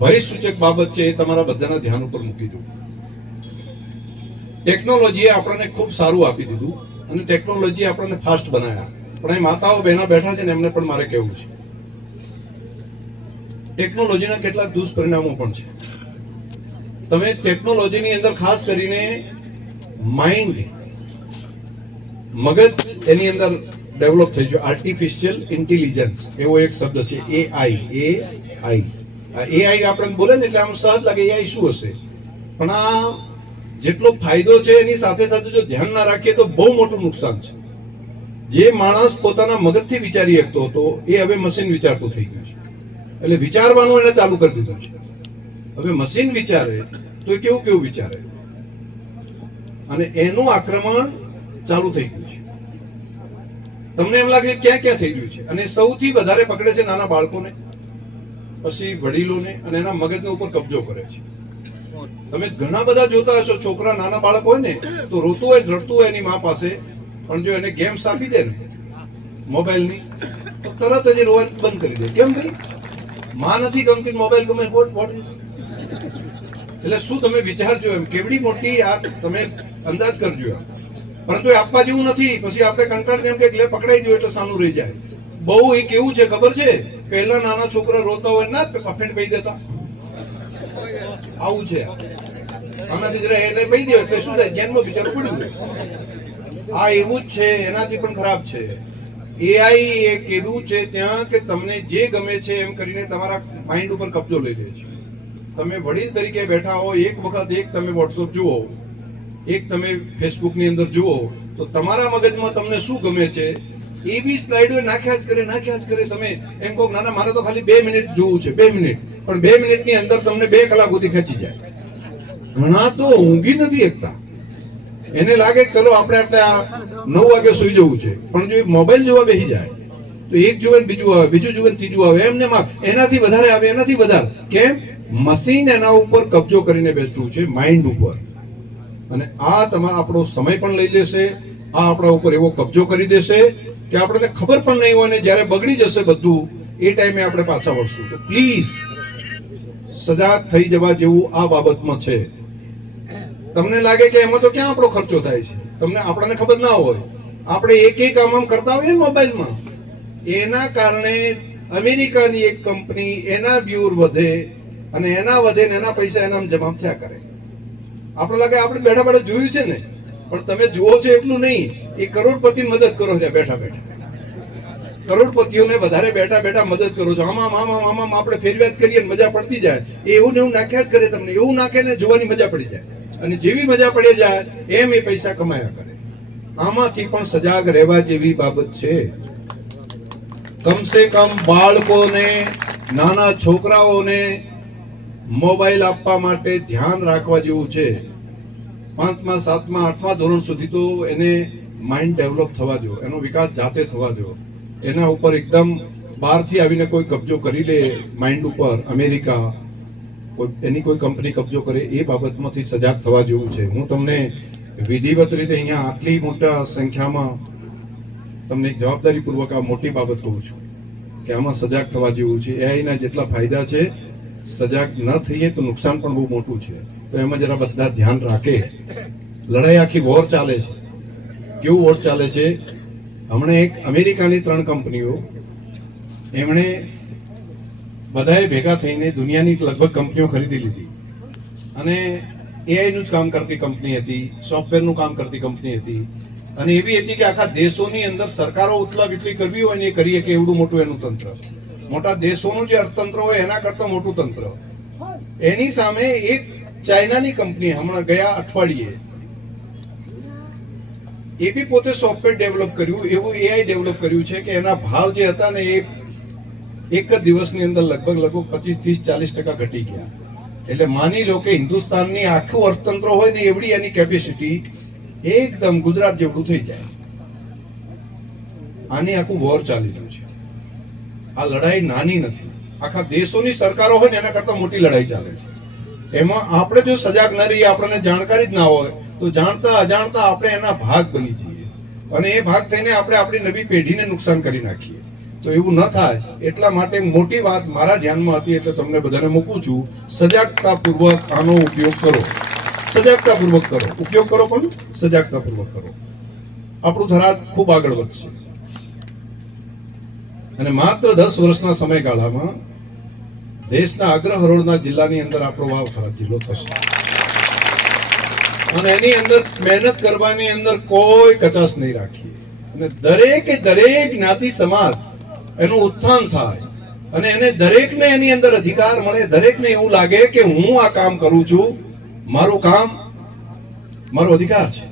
ભય સૂચક બાબત છે એ તમારા બધાના ધ્યાન ઉપર મૂકી દઉં. ટેકનોલોજીએ આપણને ખૂબ સારું આપી દીધું અને ટેકનોલોજી આપણને ફાસ્ટ બનાવ્યા. પણ એ માતાઓ, બહેના બેઠા છે ને એમને પણ મારે કહેવું છે. ટેકનોલોજીના કેટલાક દુષ્પરિણામો પણ છે. તમે ટેકનોલોજીની અંદર ખાસ કરીને માઇન્ડ મગજ એની અંદર ડેવલપ થઈ ગયું. આર્ટિફિશિયલ ઇન્ટેલિજન્સ એવો એક શબ્દ છે. એ આઈ એ આઈ એ આઈ આપણે બોલે ને એટલે આમ સહજ લાગે એ આઈ શું હશે? પણ આ જેટલો ફાયદો છે એની સાથે સાથે જો ધ્યાન ના રાખીએ તો બહુ મોટું નુકસાન છે. જે માણસ પોતાના મગજથી વિચારી શકતો હતો, એ હવે મશીન વિચારતું થઈ ગયું છે. એટલે વિચારવાનું એને ચાલુ કરી દીધું છે. હવે મશીન વિચારે તો એ કેવું કેવું વિચારે? અને એનું આક્રમણ ચાલુ થઈ ગયું છે. તમને એમ લાગે ક્યાં ક્યાં થઈ રહ્યું છે? અને સૌથી વધારે પકડે છે નાના બાળકોને? પછી વડીલોને અને એના મગજના ઉપર કબજો કરે છે. તમે ઘણા બધા જોતા હશો, છોકરા, નાના બાળક હોય ને, તો રોતું હોય, રડતું હોય એની મા પાસે, પણ જો એને ગેમ્સ આપી દે ને મોબાઈલની તો તરત જ એ રોવાનું બંધ કરી દે. કેમ ભાઈ? માં નથી ગમતી મોબાઈલ ગમે વોટ વોટ એટલે શું તમે વિચારજો એમ, કેવડી મોટી આ તમે અંદાજ કરજો એમ. પરંતુ એ આપવા જેવું નથી. પછી આપણે કંટાળ એમ કે પકડાઈ ગયો એટલે સાનું રહી જાય. બહુ એ કેવું છે, ખબર છે? પહેલા નાનો છોકરો રોતો હોય ના પફેન્ટ કહી દેતા. આવું છે. આનાથી જરા એને કહી દે, એટલે શું થાય? જ્ઞાનમાં બિચારું પડ્યું આ એવું જ છે. એનાથી પણ ખરાબ છે. એઆઈ એ કેવું છે ત્યાં કે તમને જે ગમે છે એમ કરીને તમારા માઇન્ડ ઉપર કબજો લઈ લે છે. તમે વડીલ તરીકે બેઠા હો, એક વખત એક તમે વોટ્સઅપ જુઓ, એક તમે ફેસબુકની અંદર જુઓ, તો તમારા મગજમાં તમને શું ગમે છે? એવી સ્લાઇડો નાખ્યા જ કરે, નાખ્યા જ કરે. તમે એમ કહો ના ના મારે તો ખાલી બે મિનિટ જોવું છે, બે મિનિટ. પણ બે મિનિટની અંદર તમને બે કલાક સુધી ખેંચી જાય. ઘણા તો ઊંઘી નથી એકતા. એને લાગે ચલો, આપણે આટલે નવ વાગે સુઈ જવું છે. પણ જો એ મોબાઈલ જોવા બેસી જાય, તો એક જુએ બીજું આવે, બીજું જુએ ત્રીજું આવે, એમને એનાથી વધારે આવે, એનાથી વધારે. કેમ? મશીન એના ઉપર કબજો કરીને બેઠું છે, માઇન્ડ ઉપર. અને આ તમારા આપણો સમય પણ લઈ લેશે, આ આપણા ઉપર એવો કબજો કરી દેશે કે આપણને ખબર પણ નહીં હોય ને જ્યારે બગડી જશે બધું, એ ટાઈમે આપણે પાછા વળશું. તો પ્લીઝ સજાગ થઈ જવા જેવું આ બાબતમાં છે. તમને લાગે કે એમાં તો ક્યાં આપણો ખર્ચો થાય છે? તમને આપણને ખબર ના હોય. આપણે એક એક આમ આમ કરતા હોઈએ મોબાઈલમાં. એના કારણે અમેરિકાની એક કંપની એના વ્યુર વધે અને એના વધે ને એના પૈસા એના જમા થયા કરે. આપણે લાગે આપણે બેઠા બેઠા જોયું છે ને? પણ તમે જુઓ છો એટલું નહીં. એ કરોડપતિ મદદ કરો છો, બેઠા બેઠા. કરોડપતિઓને વધારે બેઠા બેઠા મદદ કરો છો. આમાં આમાં આમાં આપણે ફેરવ્યાત કરીએ મજા પડતી જાય. એ એવું ને એવું નાખ્યા જ કરે તમને. એવું નાખે ને જોવાની મજા પડી જાય. અને જેવી મજા પડી જાય, એમ એ પૈસા કમાયા કરે. આમાંથી પણ સજાગ રહેવા જેવી બાબત છે. કમસે કમ બાળકોને, નાના છોકરાઓને મોબાઈલ આપવા માટે ધ્યાન રાખવા જેવું છે. પાંચમા, સાતમા, આઠમા ધોરણ સુધી તો એને માઇન્ડ ડેવલપ થવા દો, એનો વિકાસ જાતે થવા દો. એના ઉપર એકદમ બહારથી આવીને કોઈ કબજો કરી લે માઇન્ડ ઉપર, અમેરિકા એની કોઈ કંપની કબજો કરે, એ બાબતમાંથી સજાગ થવા જેવું છે. હું તમને વિધિવત રીતે અહીંયા આટલી મોટા સંખ્યામાં તમને જવાબદારીપૂર્વક આ મોટી બાબત કહું છું, કે આમાં સજાગ થવા જેવું છે. એઆઈના જેટલા ફાયદા છે, સજાગ ન થઈએ તો નુકસાન પણ બહુ મોટું છે. તો એમાં જરા બધા ધ્યાન રાખે. લડાઈ આખી વોર ચાલે છે. કેવું વોર ચાલે છે? હમણાં એક અમેરિકાની ત્રણ કંપનીઓ, એમણે બધાએ ભેગા થઈને દુનિયાની લગભગ કંપનીઓ ખરીદી લીધી. અને એઆઈનું જ કામ કરતી કંપની હતી સોફ્ટવેરનું કામ કરતી કંપની હતી. અને એવી હતી કે આખા દેશોની અંદર સરકારો ઉથલા વિથલી કરવી હોય ને એ કરીએ કે એવડું મોટું એનું તંત્ર. મોટા દેશોનું જે અર્થતંત્ર હોય એના કરતાં મોટું તંત્ર. એની સામે એક ચાઇનાની કંપની હમણાં ગયા અઠવાડિયે એ બી પોતે સોફ્ટવેર ડેવલપ કર્યું, એવું એઆઈ ડેવલપ કર્યું છે કે એના ભાવ જે હતા ને એ એક જ દિવસની અંદર લગભગ લગભગ પચીસ ત્રીસ ચાલીસ ટકા ઘટી ગયા. એટલે માની લો કે હિન્દુસ્તાનની આખું અર્થતંત્ર હોય ને એવડી એની કેપેસિટી એકદમ ગુજરાત જેવડું થઈ જાય. આની આખું વોર ચાલી રહ્યું છે. આ લડાઈ નાની નથી. આખા દેશોની સરકારો હોય ને એના કરતા મોટી લડાઈ ચાલે છે. એમાં આપણે જો સજાગ ન રહીએ, આપણને જાણકારી જ ના હોય તો જાણતા અજાણતા આપણે એના ભાગ બની જઈએ. અને એ ભાગ થઈને આપણે આપણી નવી પેઢીને નુકસાન કરી નાખીએ. તો એવું ન થાય, એટલા માટે મોટી વાત મારા ધ્યાનમાં હતી, એટલે તમને બધાને મૂકું છું, સજાગતાપૂર્વક આનો ઉપયોગ કરો. સજાગતાપૂર્વક કરો. ઉપયોગ કરો પણ સજાગતાપૂર્વક કરો. આપણું થરાદ ખૂબ આગળ વધશે. અને માત્ર દસ વર્ષના સમયગાળામાં દેશના અગ્ર હરોળના જિલ્લાની અંદર આપણો વાવ થરાદ જિલ્લો થશે. અને એની અંદર મહેનત કરવાની અંદર કોઈ કચાશ નહીં રાખીએ. અને દરેકે દરેક જ્ઞાતિ સમાજ એનું ઉત્થાન થાય અને એને દરેકને એની અંદર અધિકાર મળે, દરેકને એવું લાગે કે હું આ કામ કરું છું, મારું કામ મારો અધિકાર છે.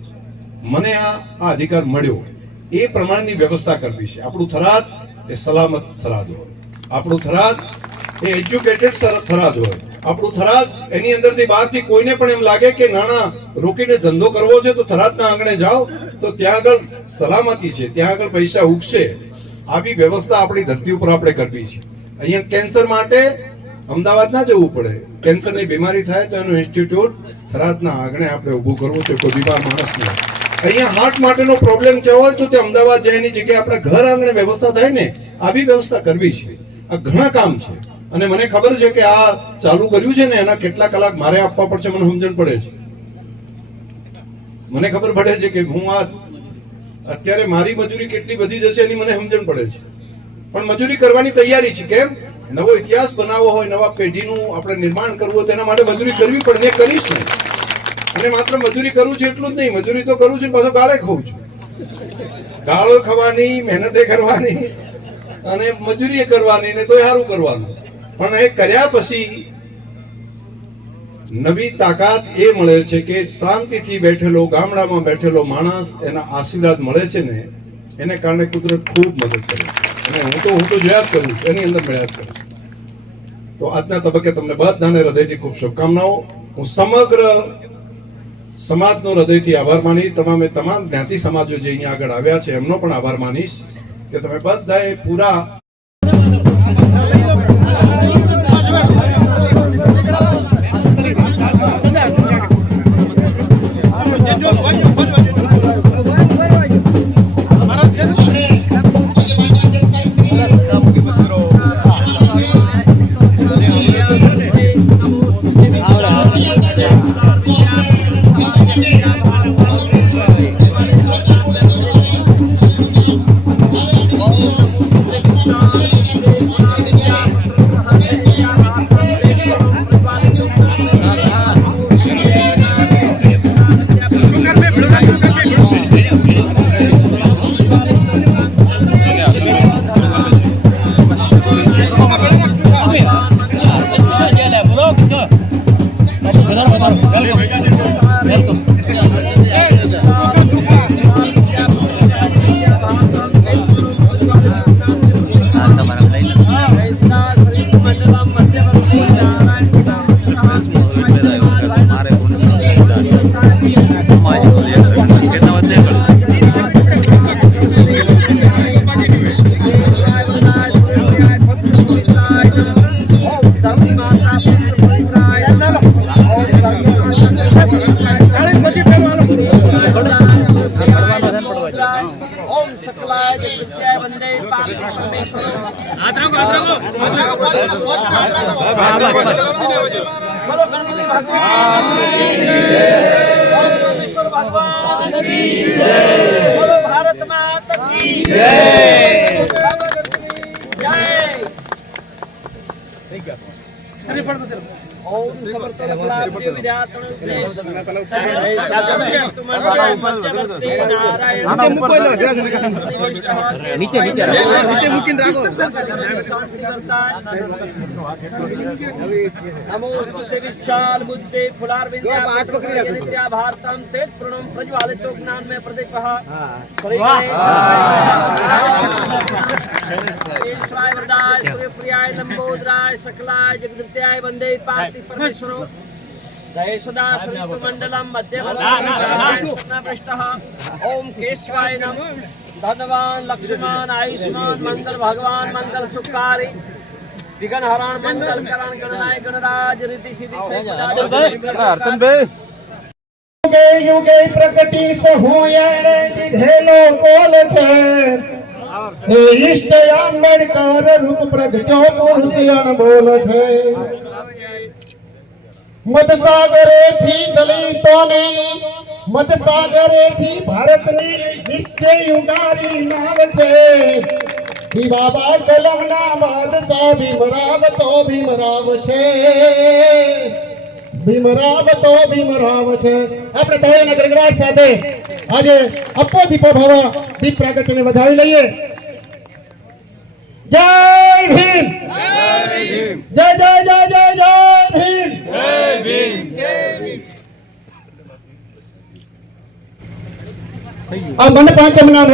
મને આ આ અધિકાર મળ્યો. એ પ્રમાણેની વ્યવસ્થા કરવી છે. આપણું થરાદ એ સલામત થરાદ હોય. આપણું થરાદ એ એજ્યુકેટેડ થરાદ હોય. આપણું થરાદ, એની અંદરથી બહારથી કોઈને પણ એમ લાગે કે નાણા રોકીને ધંધો કરવો છે તો થરાદના આંગણે જાઓ, તો ત્યાં આગળ સલામતી છે, ત્યાં આગળ પૈસા ઉગશે. આવી વ્યવસ્થા આપણી ધરતી ઉપર આપણે કરવી છે. અહીંયા કેન્સર માટે અમદાવાદ ના જવું પડે. કેન્સરની બીમારી થાય તો એનું ઇન્સ્ટિટ્યૂટ થરાદના આંગણે આપણે ઊભું કરવું છે, કોઈ બીમાર માણસને અહીંયા હાર્ટ માટેનો પ્રોબ્લેમ થયો હોય તો તે અમદાવાદ જાય એની જગ્યાએ આપણા ઘર આંગણે વ્યવસ્થા થાય ને, આવી વ્યવસ્થા કરવી છે. આ ઘણા કામ છે. અને મને ખબર છે કે આ ચાલુ કર્યું છે ને, એના કેટલા કલાક મારે આપવા પડશે, મને સમજણ પડે છે. મને ખબર પડે છે કે હું આ અત્યારે મારી મજૂરી કેટલી વધી જશે એની મને સમજણ પડે છે. પણ મજૂરી કરવાની તૈયારી છે, કેમ? નવો ઇતિહાસ બનાવવો હોય, નવા પેઢીનું આપણે નિર્માણ કરવું હોય તેના માટે મજૂરી કરવી પડે, ને કરીશ ને અને માત્ર મજૂરી કરું છું એટલું જ નહીં, મજૂરી તો કરું છું પાછો ગાળે ખવું છું. ગાળો ખાવાની, મહેનતે કરવાની, અને મજૂરી કરવાની, ને તો સારું કરવાનું. પણ એ કર્યા પછી નવી તાકાત એ મળે છે કે શાંતિથી બેઠેલો, ગામડામાં બેઠેલો માણસ એના આશીર્વાદ મળે છે ને, એને કારણે કુદરત ખૂબ મદદ કરે છે. અને હું તો હું તો જોયા જ કરું એની અંદર મળ્યા જ કરું. તો આજના તબક્કે તમને બધાને હૃદયથી ખૂબ શુભકામનાઓ. હું સમગ્ર સમાજનો હૃદયથી આભાર માની તમામે તમામ જ્ઞાતિ સમાજો જે અહીંયા આગળ આવ્યા છે, એમનો પણ આભાર માનીશ કે તમે બધાએ પૂરા Yeah. ઓમ શકલાય જગત્યાય વંદે પાર્થિવ પરમેશ્વર બોલો ગણપતિ ભગવાન કી જય બોલો પરમેશ્વર ભગવાન કી જય બોલો ભારત માતા કી જય જય ઓમ સમર્થનકલાભ્ય વિદ્યાતણ ઉપદેશ નીચે નીચે નીચે મૂકીને રાખો નમો સ્તુતે વિશાલ બુદ્ધે ફુલારવિંદ્યા ભારતમ તે પ્રણમ પ્રજ્વાલિતો જ્ઞાન में प्रदीप ईश्वराय वरदाय सूर्यप्रियाय लंबोदराय सकलाय जगदत्याय वंदे శ్రీ పరమేశ్వరు मध्ये సరితు మండలం మధ్య పృష్ట ఓం लक्ष्मण आयुष्मान् मंगल भगवान् मंगल सुखकारी विघन हरण मंगल करण गणनाय गणराज रिद्धि सिद्धि युगे युगे प्रकटी सहुयण दिधेलो कोल छे हे इष्ट आंबेडकर रूप प्रगट्यो पुरुष अणमोल छे આંબેડકર રૂપ પ્રગટ્યો પુરુષ અણમોલ છે મતસાગરેથી દલિતોની મતસાગરેથી ભારતની નિશ્ચય ઉગારી નાવ છે ઈ બાબા કલમના બાદશાહ ભીમરાવ તો ભીમરાવ છે ભીમરાવ તો ભીમરાવ છે આપણે તાળીના ગણગડાટ સાથે આજે અપો દીપો ભવ દીપ પ્રાગટ્યને વધાવી લઈએ જય ભીમ જય જય જય જય જય ભીમ આ મને પાંચ હમણાં